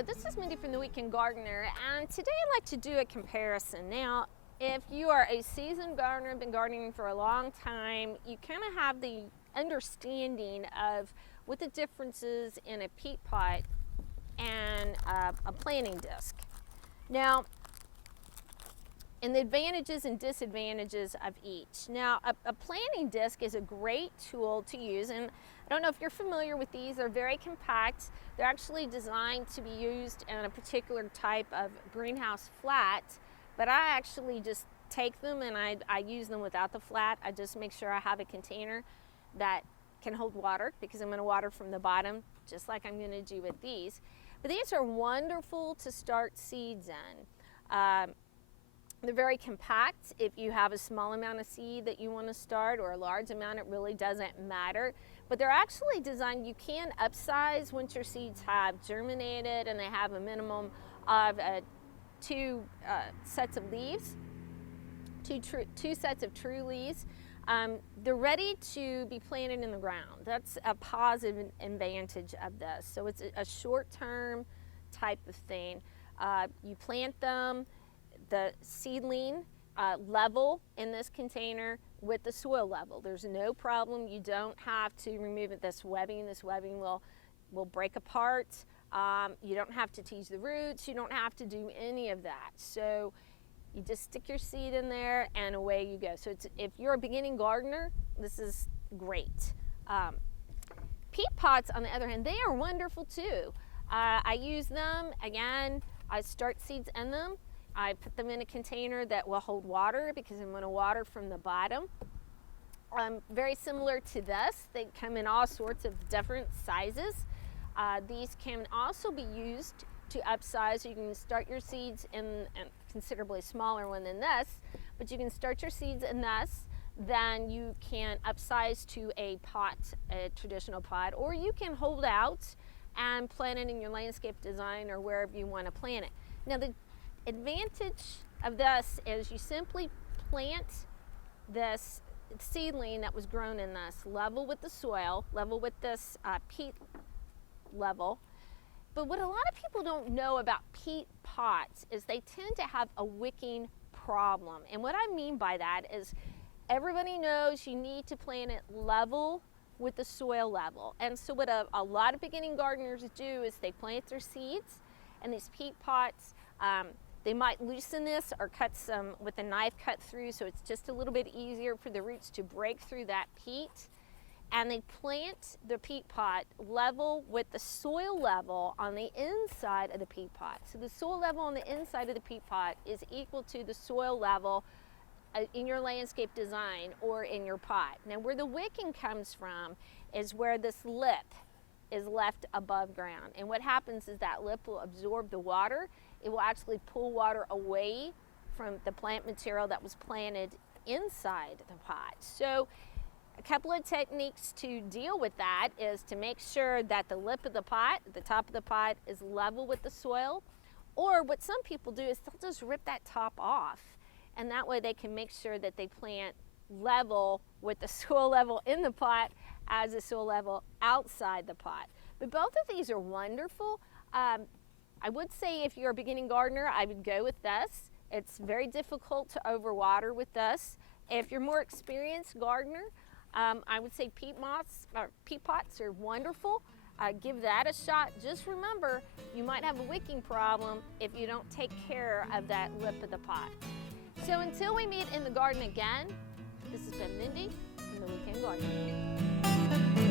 Hello, this is Mindy from the Weekend Gardener, and today I'd like to do a comparison. Now, if you are a seasoned gardener, been gardening for a long time, you kind of have the understanding of what the difference is in a peat pot and a planting disc. Now, and the advantages and disadvantages of each. Now, a planting disc is a great tool to use, and I don't know if you're familiar with these. They're very compact. They're actually designed to be used in a particular type of greenhouse flat, but I actually just take them and I use them without the flat. I just make sure I have a container that can hold water, because I'm going to water from the bottom, just like I'm going to do with these. But these are wonderful to start seeds in. They're very compact. If you have a small amount of seed that you want to start, or a large amount, it really doesn't matter. But they're actually designed, you can upsize once your seeds have germinated and they have a minimum of two sets of leaves, two sets of true leaves. They're ready to be planted in the ground. That's a positive advantage of this. So it's a short-term type of thing. You plant them, the seedling level in this container with the soil level. There's no problem. You don't have to remove this webbing. This webbing will break apart. You don't have to tease the roots. You don't have to do any of that. So you just stick your seed in there and away you go. So if you're a beginning gardener, this is great. Peat pots, on the other hand, they are wonderful too. I use them, again, I start seeds in them. I put them in a container that will hold water, because I'm going to water from the bottom. Very similar to this. They come in all sorts of different sizes. These can also be used to upsize. You can start your seeds in a considerably smaller one than this, but you can start your seeds in this. Then you can upsize to a pot, a traditional pot, or you can hold out and plant it in your landscape design or wherever you want to plant it. Now, the advantage of this is you simply plant this seedling that was grown in this level with the soil, level with this peat level. But what a lot of people don't know about peat pots is they tend to have a wicking problem. And what I mean by that is everybody knows you need to plant it level with the soil level. And so what a lot of beginning gardeners do is they plant their seeds, and these peat pots, they might loosen this or cut some with a knife, cut through, so it's just a little bit easier for the roots to break through that peat. And they plant the peat pot level with the soil level on the inside of the peat pot. So the soil level on the inside of the peat pot is equal to the soil level in your landscape design or in your pot. Now, where the wicking comes from is where this lip is left above ground. And what happens is that lip will absorb the water. It will actually pull water away from the plant material that was planted inside the pot. So a couple of techniques to deal with that is to make sure that the lip of the pot, the top of the pot, is level with the soil. Or what some people do is they'll just rip that top off, and that way they can make sure that they plant level with the soil level in the pot as the soil level outside the pot. But both of these are wonderful. I would say if you're a beginning gardener, I would go with this. It's very difficult to overwater with this. If you're more experienced gardener, I would say peat pots are wonderful. Give that a shot. Just remember, you might have a wicking problem if you don't take care of that lip of the pot. So until we meet in the garden again, this has been Mindy from the Weekend Gardener.